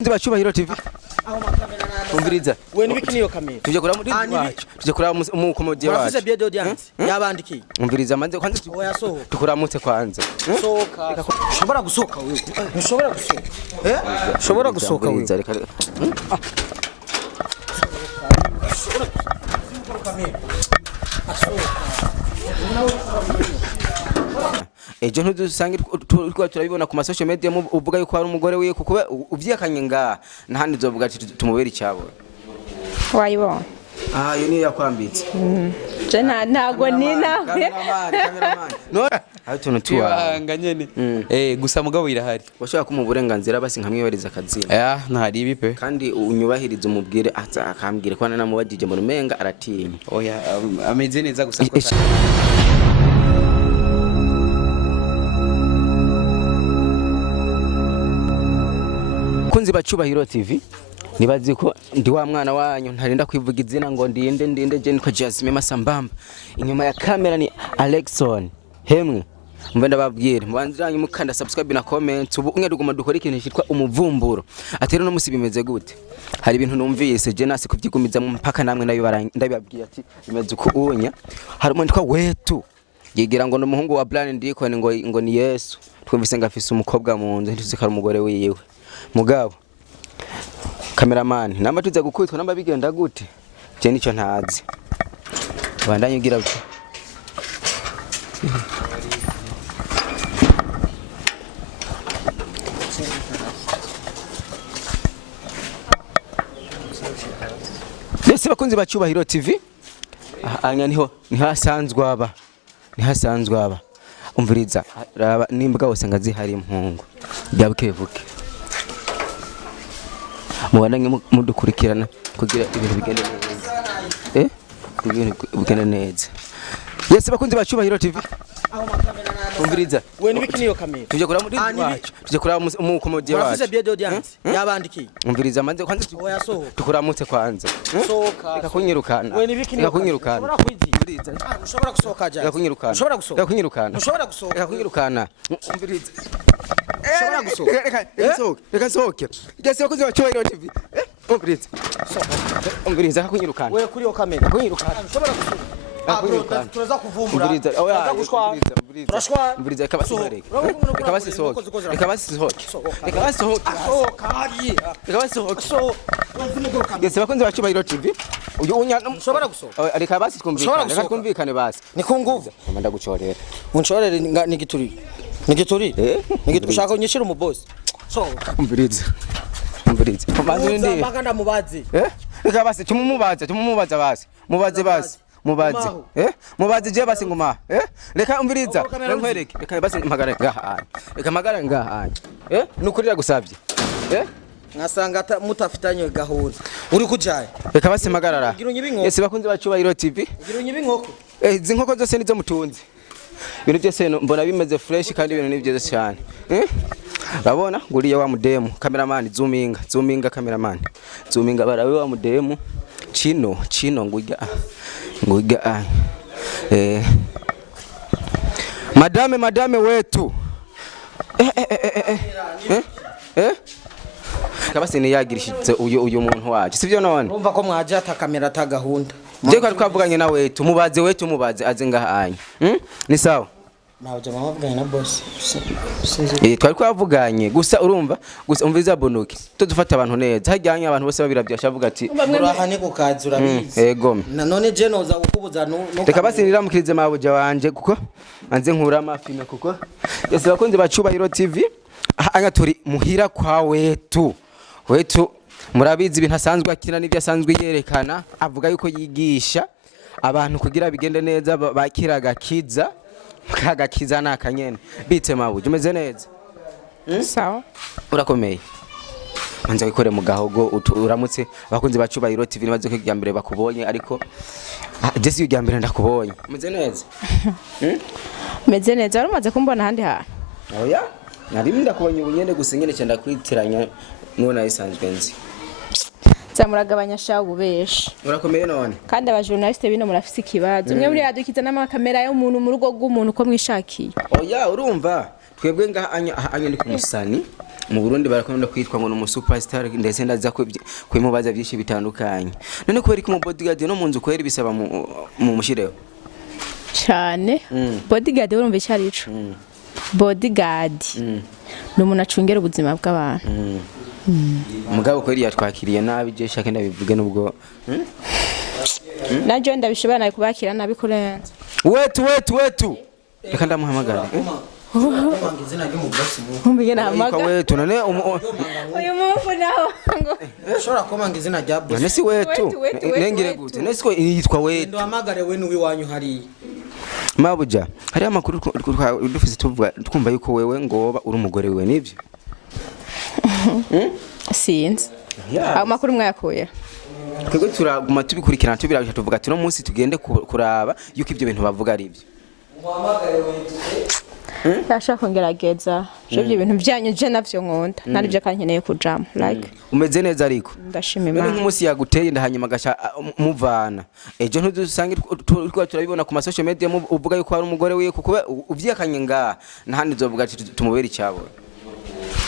Nziba cyubahiro TV. Umviriza. We nibikiniyo kamera. Tuje kura muri wacu. Tuje kura umukomoje wacu. Uravuze biede audience. Yabandikiye. Umviriza manze kwanza oya soho. tukuramutse kwanza. Sohoka. Ushobora gusohoka wewe. Ushobora gusohoka. Ushobora gusohoka wewe. Ejo ntudusange turabibona ku social media uvuga yuko ari umugore wiwe kuko uvyakanye nga nahandi uzovuga ati tumubera icyabo. Wayibona. Yo niyo yakwambitse. Je ntago ni nawe. Cameraman. No, aho tuntu tuwanga nyene. Gusa mugabo irahari. Washaka ko mu burenganzira basi nkamwibariza akazina. Ntari bipe. Kandi unyubahiriza umubwire akambwire ko namubajije mu rumenga aratinya. Oya ameze neza gusa ko kunzi bacubahiro TV nibazi ko ndi wa mwana wanyu ntarinda kwivuga izina ngo ndinde je niko Jasmine Masambamba inyuma ya kamera ni Alexon hemwe mbe ndababwire mubanziranyu mukanda subscribe na comment ubu umwe dukora ikintu cyitwa umuvumburo atero no musi bimeze gute hari ibintu numvise je nasi kuvyigumiza mu mpaka namwe nayo ndababwiye ati bimeze uko unya hari umuntu kwa WETU yigira ngo n'umuhungu wa Plan ndiko ngo ni Yesu twumvise ngafise umukobwa mu nzu ntuzikara umugore wiwe mugabo cameraman namba tuza gukubitwa namba bigenda gute je nico ntazi bandanye ugira uti Yesi bakunzi bacubahiro TV anya niho nihasanzwe aba umviriza raba nimbwa wose ngazihari impungu byabukevuke mubandanye mudukurikirana kugira ibintu bigende neza ibintu bigende neza Yesi bakunzi bacubahiro TV umviriza we nibikiniyo kamera. Tuje kura muri wacu tuje kura umukomoje wacu. Uravuze biede audience. Yabandikiye. Umviriza manze kwanza oya soho. tukuramutse kwanza. Sohoka. Ikakunyirukana. We nibikiniyo. Ikakunyirukana. Ushobora kwizi. Ushobora gusohoka je. Ikakunyirukana. Ushobora gusohoka. Ikakunyirukana. Ushobora gusohoka. Ikakunyirukana. Umviriza. Ushobora gusohoka. Reka sohoke. Igese bakunzi bacubahiro TV. Umviriza. Umviriza ikakunyirukana. We kuri yo kamera. Ikakunyirukana. Ushobora gusohoka. Turaza kuvumbura. Umviriza. Turaza gushwa. Turashwa. Umviriza ikabasisohoke. Ikabasisohoke. Ikabasisohoke. Ikabasisohoke. Ikabasisohoke. Igese bakunzi bacubahiro TV. Uyu unya ushobora gusohoka. Reka basi twumvikane. Reka twumvikane basi. Ni ku nguvu. Manda gucorera. Uncorere ni gituri. Ni gituri? Ni gituri ushaka unyishira mu boss. Sohoka. Umviriza. Mubaze ndi. Baganda mubaze. Reka basi tumubaza basi. Mubaze basi. Mubaze je basi nguma. Reka umviriza. Nkwereke. Reka basi mpagara ngaha. Reka magara ngaha. Nukurira gusavye. Ngasanga mutafitanye gahunda. Uri kujaye. Reka basi magarara. Girunyibinko. Yesi bakunzi bacubahiro TV. Girunyibinko. Izi nkoko zose nizo mutunzi. Ibintu byose mbona bimeze fresh kandi ibintu ni byiza cyane. Babona nguriye wa mudemu cameraman zoominga cameraman. Zoominga barawe wa mudemu chino nguiga. Madame wetu. Kabasi ni yagirishitse uyu muntu waje. Sivyo none. Urumva ko mwaje ata kamera ta gahunda. Je ko twavuganye na wetu mubaze aze ngahanye. Ni sawa. Nawe je mwavuganye na boss. Twari twavuganye gusa urumva gusa umviza bonuki. Tudufata abantu neza. Hajyanye abantu bose babiravyasha avuga ati urahane ku kazi urabizi. Yego. Nanone je noza gukubuza no. Reka basi niramukirize mabuja wanje kuko anze nkura amafime kuko yese bakunze bacubahiro TV anya turi muhira kwa wetu murabizi ibintu asanzwe akina n'ibyo asanzwe yerekana avuga yuko yigisha abantu kugira bigende neza bakiraga kiza kagakiza nakanyene bite mabuje umeze neza Sawa. Urakomeye manze wikore mu gahogo uramutse bakunze bacubahiro TV nibaze ko igambere bakubonye ariko Jesse igambere ndakubonye umeze neza Meze neza urumaze kumbona handi ha. Oya nari ndakubonye ubunyene gusa nyene cyenda kwitiranya none ayisanzwe nzi Zamuragabanya sha ububesha. Urakomeye none. Kandi abajournaliste bino murafise ikibazo. Mwe muri yadukiza n'amakamera y'umuntu mu rugo rw'umuntu ko mwishakiye. Oya urumva twebwe nga anya ndi kumusani mu Burundi barakunda kwitwa ngo no superstar ndetse ndaza kwimubaza byinshi bitandukanye none kubera ko mu bodyguard no munzu kwera bisaba mu mushireho cyane bodyguard urumva icyari ico bodyguard ni umuntu acungera ubuzima bw'abantu mugabo kweri yatwakiriye nabi je shaka ndabivuge nubwo naje ndabishobora nayo kubakira nabi kurenza wetu reka ndamuhamagara izina ry'umugosi mu Mbige nahamagara wetu none uyu mufu naho ngo ushobora komanga izina rya boss none si wetu nengire gute none siko yitwa wetu ndo hamagare we n'uwiwanyu hari mabuja hari amakuru dufise tuvuga twumva yuko wewe ngoba uri umugore wewe nivyo sinzi aho makuru mwayakuye twebwe turaguma tubikurikirana tubirabisha tuvuga ati no munsi tugende kuraba yuko ivyo bintu bavuga ari ivyo yashaka kongerageza je ibintu byanyu je navyo nkunda nari byo kankeneye kujamo like umeze neza ariko ndashima none imana nk'umunsi yaguteye ndahanyuma gasha muvana ejo ntudusange turabibona ku social media uvuga yuko ari umugore wiwe kuko uvyakanye ngaha nahandi uzovuga ati tumubera icyabo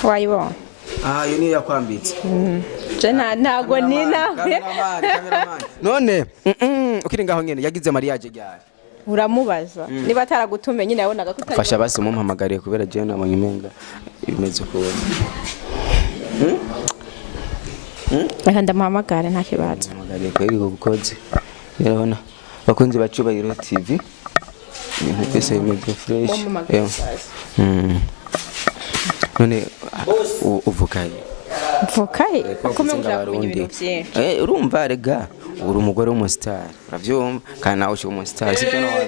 wayibona yo niyo yakwambitse je ntago ni nawe none ukiri ngaho nyene yagize mariage ryari uramubaza niba ataragutume nyine yabonaga ko fasha basi mumpamagariye kubera je nabonye umenga bimeze uko reka ndamuhamagare nta kibazo mpamagariye kweri gukoze urabona bakunzi bacubahiro TV ibintu byose bimeze fresh none uvukaye mvukaye ukomeye ushaka kumenya ibintu byinshi urumva rega uri umugore w'umustar uravyumva kandi nawe uri umustar sibyo none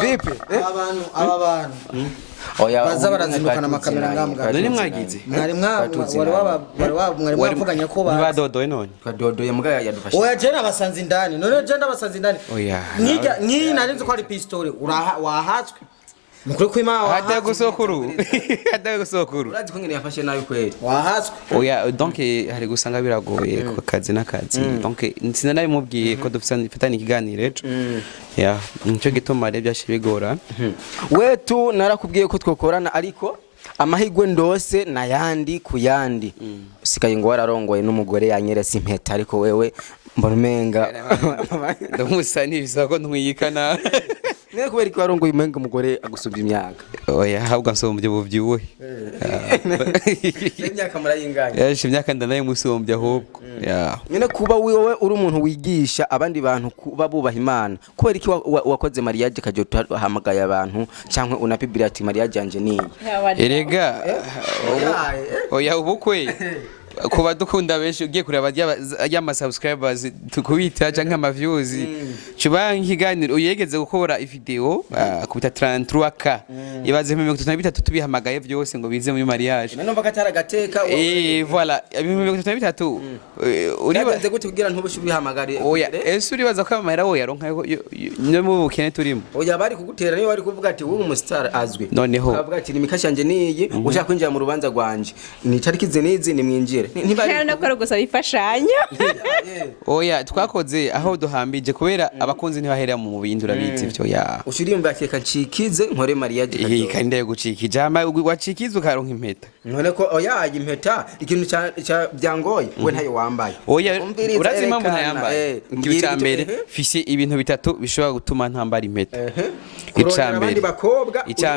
vipi aba bantu oya baza barazindukana amakamera ngamugabo none mwagize mwari mwavuganye ko badodoye none twadodoye mbwa yadufashe oya je nabasanze indani none je ndabasanze indani oya nki narinzi ko ari pistole wahatswe mukuri kwima hata gusokuru hata gusokuru urazi ko ngene yafashe nabi kweli wahatswe oya donc hari gusanga biragoye ku kazi n'akazi donc sinza nabi mubwiye ko dufitanye ikiganiro ejo ya nico gituma rero byashe bigora wetu narakubwiye ko twokorana ariko amahigwe ndose na yandi kuyandi sikaye ngo wararongoye n'umugore yanyerese impeta ariko wewe mbona umenga ndamusani bisako ntwiyikana ne kubera ko warongoye umenga umugore agusubya imyaka oya ahubwo nsombye buvyiwe imyaka murayinganya yashe imyaka ndanaye musombye ahubwo ya nyene kuba wewe uri umuntu wigisha abandi bantu kuba bubaha Imana kubera iki wakoze mariage kaje tuhamagaye abantu cyangwa unapibira ati mariage yanje ni erega oya ubukwe kuba dukunda benshi ugiye kureba y'ama subscribers tukubita canke ama views cuba nkiganiro uyegeze gukora video kubita 33k ibaze 33 tubihamagaye byose ngo bize muri mariage none mva katara gateka voilà 33 uribaze gute kugira ntubushe ubihamagare oya ese uribaza ko amahera wo yaronka no mu bukene turimo oya bari kugutera niyo bari kuvuga ati uri umustar azwi noneho bavuga ati nimikashi yanje niyi ushaka kwinjira mu rubanza rwanje ni tariki zenizi ni mwinjire ntibari no gusa bifashanya oya twakoze aho duhambije kubera abakunzi ntibahera mu bindura bizi byo ya ushirimbye akeka ncikize nkore mariage kandi ndaye gucikije ama wacikize ukaronka impeta none ko oya impeta ikintu cya byangoye we ntayo wambaye oya urazi impamvu ntayambaye ikintu cya mbere fise ibintu bitatu bishobora gutuma ntambara impeta icya mbere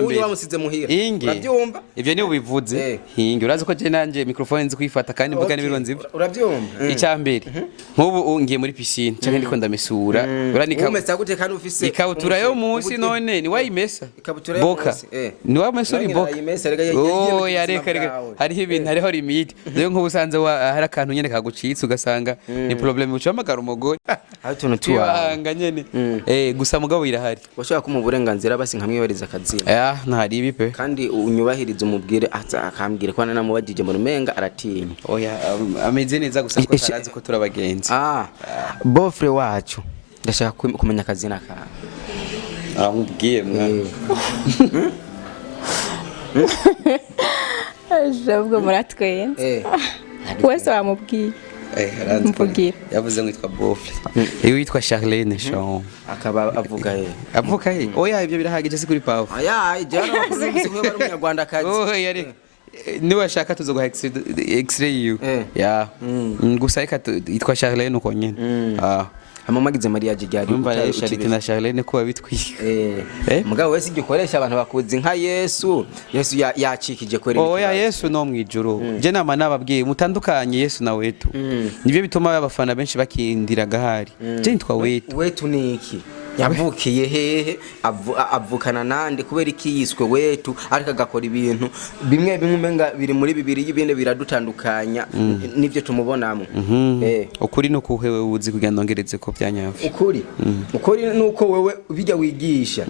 uyu wamusize muhira urabyumva ivyo ni ubivuze hinge urazi ko je nanje microphone nzi kwifata kandi mvuga n'ibironzi ivyo urabyumva icya mbere nk'ubu ngiye muri piscine cyangwa ndiko ndamesura uranika umesa gute kandi ufise ikabutura yo munsi none ni wayimesa boka ni wamesura iboka oya reka hariho ibintu hariho limite rero nk'ubusanze hari akantu nyene kagucitse ugasanga ni problem ucamagara umugore hari tuntu tuwanga nyene gusa mugabo irahari washaka ko mu burenganzira basi nkamwibariza akazi ntari ibi pe kandi unyubahiriza umubwire akambwire ko namubajije mu rumenga aratinya oya ameze neza gusa ko tarazi ko turabagenzi bofre wacu ndashaka kumenya akazina kawe nkubwiye mwana Jabwo muratwenze wese wamubwiye mvugira yavuze ngo yitwa bofre iyo yitwa Charlene Chon akaba avuga oya ibyo birahagije si kuri Pau oya ijana bakuze ko bari umunyarwanda kazi oya reka niwashaka tuzoguha x-ray yiwe ya gusa reka yitwa Charlene uko nyene amagize mariage ryari umva Charite na Charlene ko babitwika mugabo wese igikoresha abantu bakuzi nka Yesu yacikije kweri oya Yesu no mwijuru je nama nababwiye mutandukanye Yesu na wetu nibyo bituma abafana benshi bakindira gahari je nitwa wetu niki yavukiye hehe avukana nande kubera iki yiswe wetu ariko agakora ibintu bimwe umenga biri muri bibiri y'ibindi biradutandukanya nivyo tumubonamo ukuri no kuhewe uzi kugenda nongereze ko byanyavye ukuri nuko wewe bijya wigisha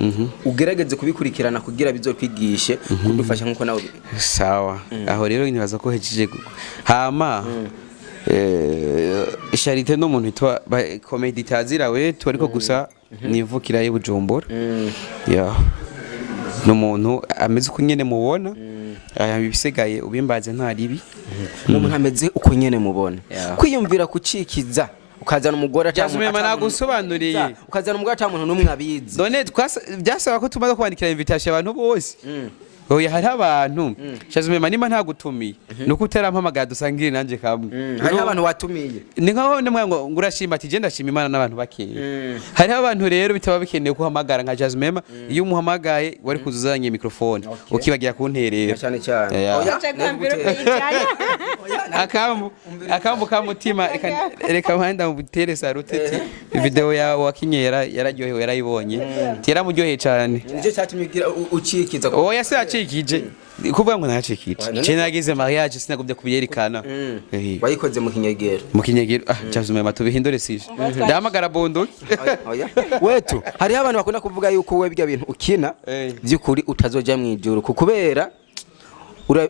ugerageze kubikurikirana kugira bizokwigishe kudufasha nkuko nawe sawa aho rero nibaza ko hejeje hama Charite no muntu itwa comedy tazira wetu ariko gusa nivukira ye Bujumbura ya no muntu ameze uko nyene mubona ibisigaye ubimbaze nta ribi no muntu ameze uko nyene mubona kwiyumvira kucikiza ukazana umugore cyasumema nagusobanuriye ukazana umugore ata muntu numwe abizi none byasaba ko tumaze kwandikira invitation abantu bose oya hari abantu cyazumema nimba ntagutumiye nuko uterampamagara dusangire nanje kamwe hari abantu watumiye ni nkaho nemwe ngo ngurashima ati je ndashima Imana n'abantu bakeye hari abantu rero bitaba bikeneye kuhamagara nka Jazmema iyo umuhamagaye wari kuzuzanye microphone ukibagira kunterera cyane cyane oya akambu kamutima reka mpanda mubutere saruteti video ya wakinye yararyohewe yarayibonye yaramuryoheye cyane nico cyatumye ucikiza oya se acikije kuvuga ngo nacikije je nagize mariage sinagobye kubyerekana wayikoze mu kinyegero Jazmema tubihindure sije ndahamagara bondo wetu hari abantu bakunda kuvuga yuko we bya bintu ukina byukuri utazoja mu ijuru kubera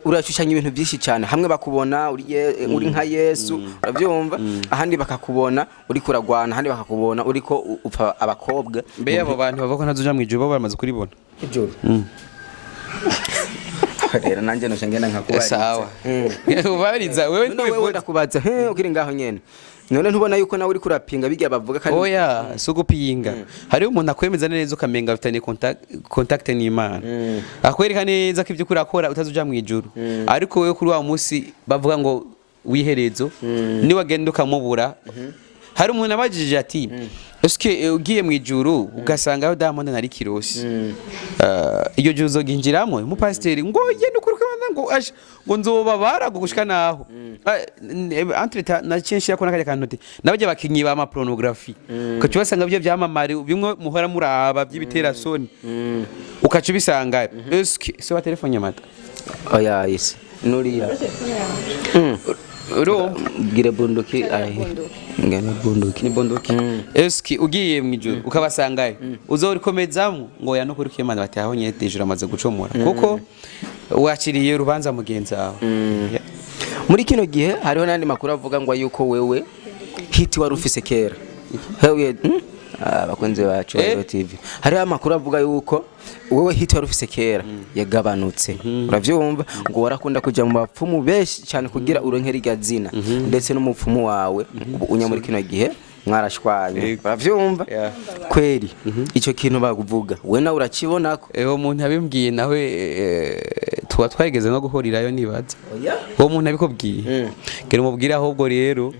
urashushanya ibintu byinshi cyane hamwe bakubona uri nka Yesu urabyumva ahandi bakakubona uri kuragwana ahandi bakakubona uri ko upfa abakobwa mbe abo bantu bavuga ko ntazoja mu ijuru bamaze kuribona ijuru rero nanje no shangena nkakubariza sawa ubariza wewe ntibivuga kubaza ukiri ngaho nyene none ntubona yuko nawe uri kurapinga bijya bavuga kandi oya sugupinga hari umuntu akwemeza neza ukamenga bafitanye contact n'Imana akwereka neza ko ibyo kurakora utazoja mu ijuru ariko wewe kuri wa munsi bavuga ngo wiherezo ni wagenda ukamubura hari umuntu abajije ati eske ugiye mu ijuru ugasanga aho Diamond nari kirosi iyo juru zoginjiramo umupasiteri ngo yende ukuri ngo nzobabara gushika naho entreta na cyenshi yakona kare kantu nabajye bakinyi ba ma pornography ukacu basanga byo byamamare bimwe muhora muraba by'ibitera soni ukacu bisanga eske so wa telefone mata oya isi nuriya uro gire bunduki ngene bunduki ni bunduki eski ugiye mu ijuru ukabasangaye uzorikomezamo ngo ya no kuri Imana bati aho nyete ijuru amaze gucomora kuko wakiriye urubanza mugenza wawe muri kino gihe hariho nandi makuru avuga ngo yuko wewe hiti wari ufise kera hewe bakunze bacu TV hariho amakuru avuga yuko wewe hiti wari ufise kera yagabanutse uravyumva ngo warakunda kuja mu bapfumu beshi cyane kugira uronkera irya zina ndetse n'umupfumu wawe unya muri kino gihe mwarashwanye uravyumva kweri ico kintu baguvuga we na urakibonako eho muntu abimbwiye nawe tuba twageze no guhorirayo nibaza uwo muntu abikubwiye gera umubwira ahubwo rero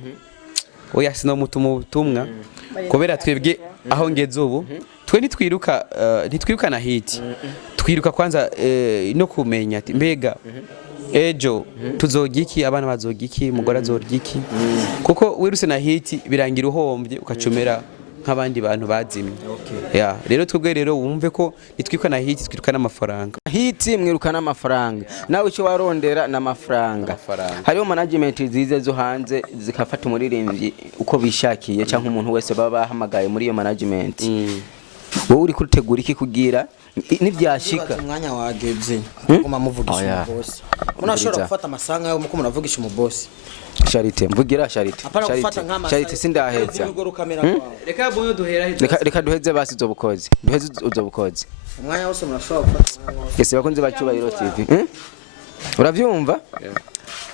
oya sino mutumwa kubera twebwe aho ngeze ubu twe ntitwiruka na hiti twiruka kwanza no kumenya ati mbega ejo tuzogiki abana bazogiki umugore azogiki kuko wiruse na hiti birangira uhombye ukacomera nk'abandi bantu bazimye rero twebwe rero wumve ko nitwika na hiti twiruka n'amafaranga hiti mwiruka n'amafaranga nawe icyo warondera n'amafaranga hariho management zize zo hanze zikafata umuririmbyi uko bishakiye cyangwa umuntu wese baba bahamagaye muri iyo management wowe uri kutegura iki kugira nivyashika umwanya wageze ngoma muvugisha umubosi munashobora gufata amasanga yo muko munavugisha umubosi Charite mvugira Charite sindaheza reka boyo duhera reka duheze basi uzobukoze uzobukoze umwanya wose munashobora gufata ese bakunze bacubahiro TV uravyumva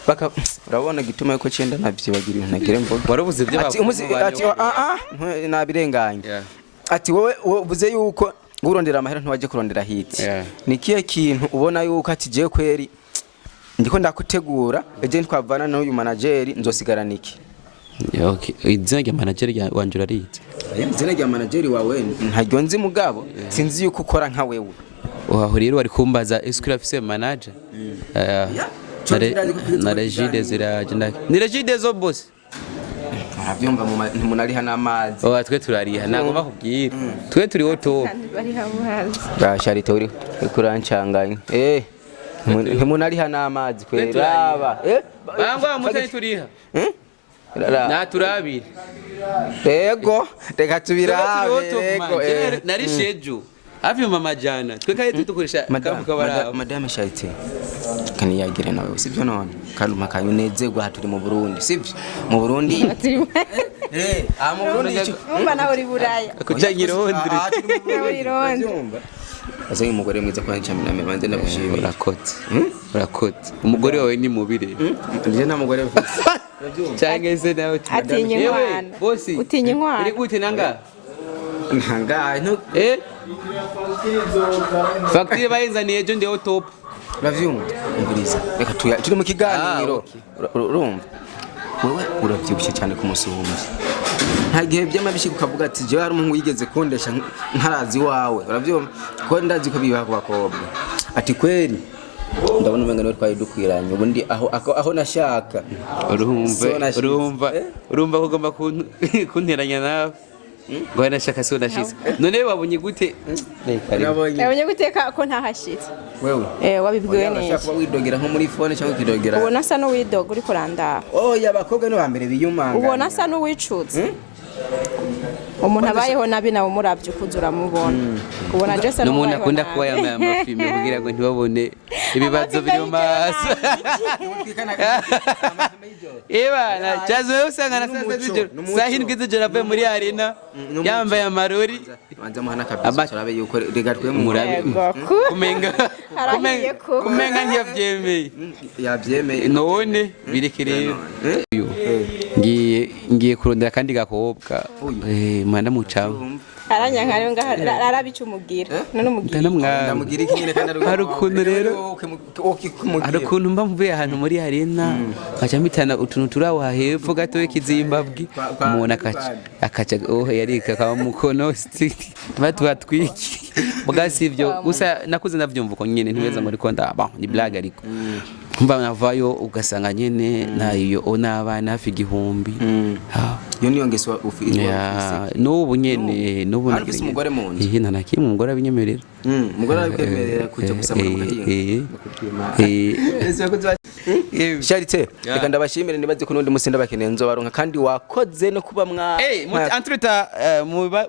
baka urabona gituma yuko cyenda navyibagira ibintu nagire mvuga warabuze byo ati nabirenganye ati wowe uvuze yuko ngurondera amahera ntiwaje kurondera hiti nikiye kintu ubona yuko ati je kweri ndiko ndakutegura eje twavana n'uyu manager nzosigarana iki. Okay, izina rya manager wanje urarize. Izina rya manager wawe ntaryo nzi mugabo sinzi yuko ukora nka wewe. Waho rero wari kumbaza escura afise manager. Na regide ziraje ni regide zo boss. Aravyumva ntimunariha n'amazi. Oh twe turariha ntago bakubwira. Twe turi woto. bariha amazi Ba Charite uri kurancanganya. Ntimunariha n'amazi kweraba. Bangwa mutani turiha. Na turabira. Yego reka tubirabe yego. Nari sheju. Hafi mama jana. Twe kare tudukoresha kavuka baraba. Madame Charite. Kani yagire nawe sivyo none. Kaluma kayunezegwa haturi mu Burundi sivyo. Mu Burundi. Mu Burundi cyo. umva nawe uri buraya Kujangira Londres. uri Londres Asa umugore mwiza kwa Ncyaminame banze ndagushimira. Urakoze. Urakoze. Umugore wawe ni mubire. Nje nta mugore mfise. Canke se nawe atinya inkwano bosi. utinya inkwano Iri gute nanga? Nanga no Facture bayizaniye ejo ndi top. Uravyumva umviriza reka turi mu kiganiro urumva wewe uravyibushye cyane ku musumbi nta gihe by'amabishi ukavuga ati je hari umuntu yigeze kundesha ntarazi wawe uravyumva ko ndazi ko bibaha ku bakobwa ati kweri ndabona umenga niwe twari dukwiranye ubundi aho nashaka urumva ko ugomba kunteranya nawe ngo nashaka so nashize none wabonye gute yabonye guteka ko ntahashitse wewe wabibwiwe neza kuba widogera nko muri phone cyangwa kidogera ubona asa n'uwidoga uri kurandara abakobwa no bambere biyumanga ubona asa n'uwicutse umuntu abayeho nabi nawe umuravye ukuzura mubona ubona je asa n'umuntu akunda kuba yambaye amafilme kugira ngo ntibabone ibibazo biri mu maso Eba chazo usanga na sasa zijoro sahindwi zijoro ave muri arena yambaye amarori banza muhana kabisa turabe yuko regatwe mu murabe kumenga ntiyavyemeye none birekere ngiye kurondera kandi gakobwa mwana mucaho aranyankare arabica umugira none umugira ndamugira ikinyene kandi hari ukuntu rero hari ukuntu mba mvuye ahantu muri arena nkaca mpitana utuntu turaho hahepfo gatoya kizimbabwe umuntu akaca yarika kaba mukono batwiki bugasi ivyo gusa nakuze ndavyumva ko nyene ntiweza muri konda ni blague ariko mba navayo ugasanga nyene nayo onabana hafi igihumbi yo niyo ngeso ufite n'ubu nyene n'ubu nafise umugore mu nzu ntanakimwe umugore abinyemerera umugore abikwemerera kuja gusaba Charite reka ndabashimire nibaze ko nundi musinda bakeneye nzobaronka kandi wakoze no kuba entreta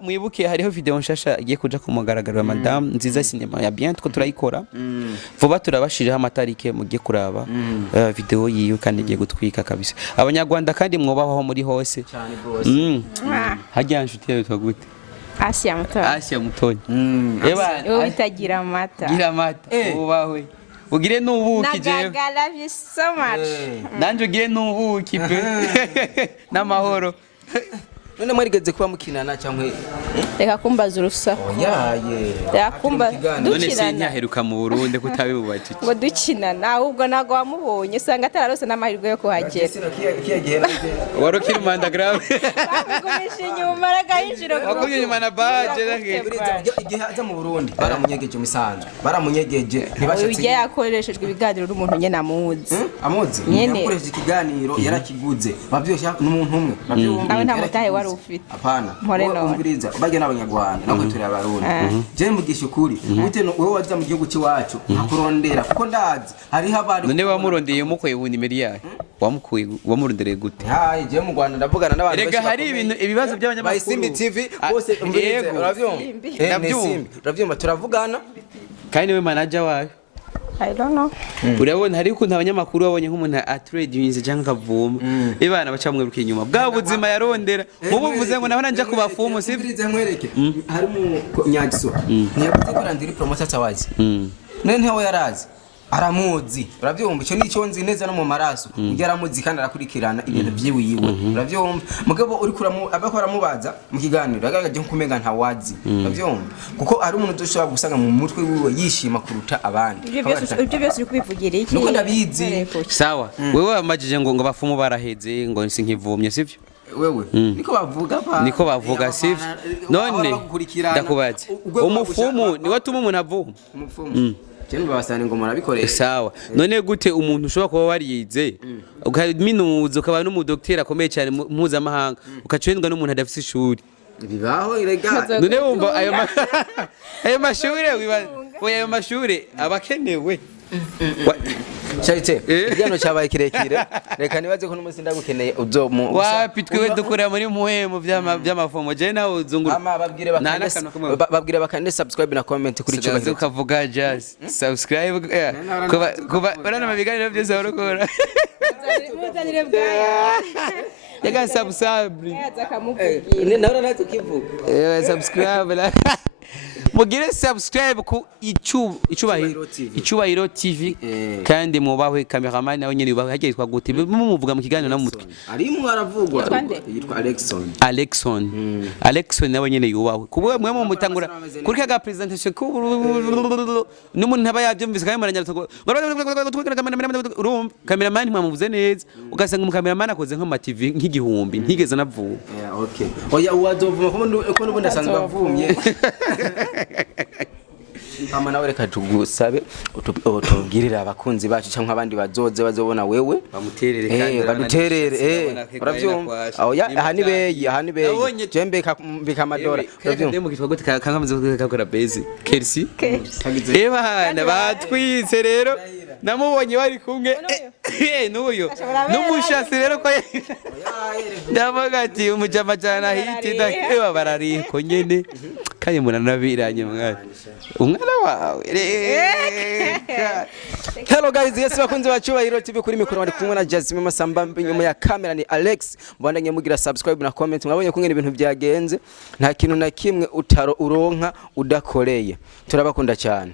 mwibuke hariho video nshasha igiye kuja kumugaragaro ya madame nziza cinema ya bien two turayikora vuba turabashiriho amatarike mugiye kuraba video yiyo kandi igiye gutwika kabisa abanyarwanda kandi mwobaho muri hose hajya nshuti yawe twagute Asia Mutoni eba itagira amata gira amata ubawe ugire nubuki jewe love you so much nanje ugire nubuki pe n'amahoro none mwarigeze kuba mukinana cyangwa reka kumbaza urusaku reka kumba none sinyaheruka mu Burundi kutabibubaje ngo dukinana ahubwo nago wamubonye usanga atararose n'amahirwe yo kuhagera warokira umanda grave bamugumisha inyuma ragahijiro wakumye inyuma na baje igihe aza mu Burundi baramunyegeje imisanzu baramunyegeje ntibashatse ujye yakoreshejwe ibiganiro n'umuntu nyene amuzi yakoresheje ikiganiro yarakiguze bavyoshya n'umuntu umwe nawe nta mutahe wari ufite apana umviriza bajya n'abanyarwanda nako turi abarundi je mvugisha ukuri ute wewe waza mu gihugu cyacu akurondera kuko ndazi hariho abantu none wamurondeye mukoye ubu nimero yawe wamurondereye gute je mu Rwanda ndavugana n'abantu rega hari ibintu ibibazo by'abanyamakuru Simbi TV bose umviriza uravyumva turavugana kandi we manager wawe I don't know urabona hari ukuntu abanyamakuru babonye nk'umuntu atrade cyangwa kavuma ibana bacamwiruka inyuma bwa buzima yarondera mubuvuze ngo nabona nja kubafumu sivirize nkwereke hari mu nyagiso ntiyavuze ko randiri promoter tawazi none ntawe yarazi aramuzi uravyumva ico nico nzi neza no mu maraso ujya aramuzi kandi arakurikirana ibintu vyiwiwe uravyumva mugabo uri abako aramubaza mu kiganiro agagaje nkumenga ntawazi uravyumva kuko ari umuntu uzoshobora gusanga mu mutwe wiwe yishima kuruta abandi ibyo byose uri kubivugira iki nuko ndabizi sawa wewe wamajije ngo bafumu baraheze ngo sinkivumye sivyo wewe niko bavuga sivyo none ndakubaza umufumu ni watuma umuntu avuma umufumu cyane babasane ngo murabikoresha sawa none gute umuntu ushobora kuba wariyize ukaminuza ukaba n'umudokiteri akomeye cyane mpuzamahanga ukacendwa n'umuntu adafite ishuri bibaho irega none wumva ayo mashure abakenewe Charite igano cyabaye kirekire reka nibaze ko n'umunsi ndagukeneye uzomu wapi twiwe dukura muri muhemu by'amafomo je nawe uzungura ama babwire bakande subscribe na comment kuri cyo bazo kavuga jazz subscribe kuba barana mabiganiro byose barokora muzanire bwaya yaga subscribe yaza kamuvugira nawe nazo kivuga subscribe mugire subscribe ku icubahiro TV kandi mubahwe cameraman nawe nyene ubahwe hagiye twa gute mumuvuga mu kiganiro na mutwe ari mu aravugwa yitwa Alexon nawe nyene yubahwe kubwe mwe mu mutangura kuri kaga presentation ku n'umuntu ntaba yavyumvise kandi maranya cameraman mwamuvuze neza ugasanga mu cameraman akoze nka TV nk'igihumbi ntigeze navuga okay oya uwadovuma ko n'ubundi asanzwe bavumye Mama nawe reka tugusabe utubwirira abakunzi bacu cyangwa abandi bazoze bazobona wewe bamuterere kandi baduterere uravyumva oya aha ni beye jembe bikamadora uravyumva ndemo kitwa gute kankameze kakora base Kelsi ebana batwitse rero namubonye bari kumwe n'uyo n'umushasi rero ko ndavuga ati umujama cyane ahiti ndakeba barariko nyene kandi munanabiranye umwana wawe Hello guys, yes bakunzi ba Cyubahiro TV kuri mikoro bari kumwe na Jasmine Masambambe inyuma ya kamera ni Alex mbandanye mugira subscribe na comment mwabonye ko ngene ibintu byagenze nta kintu na kimwe uronka udakoreye turabakunda cyane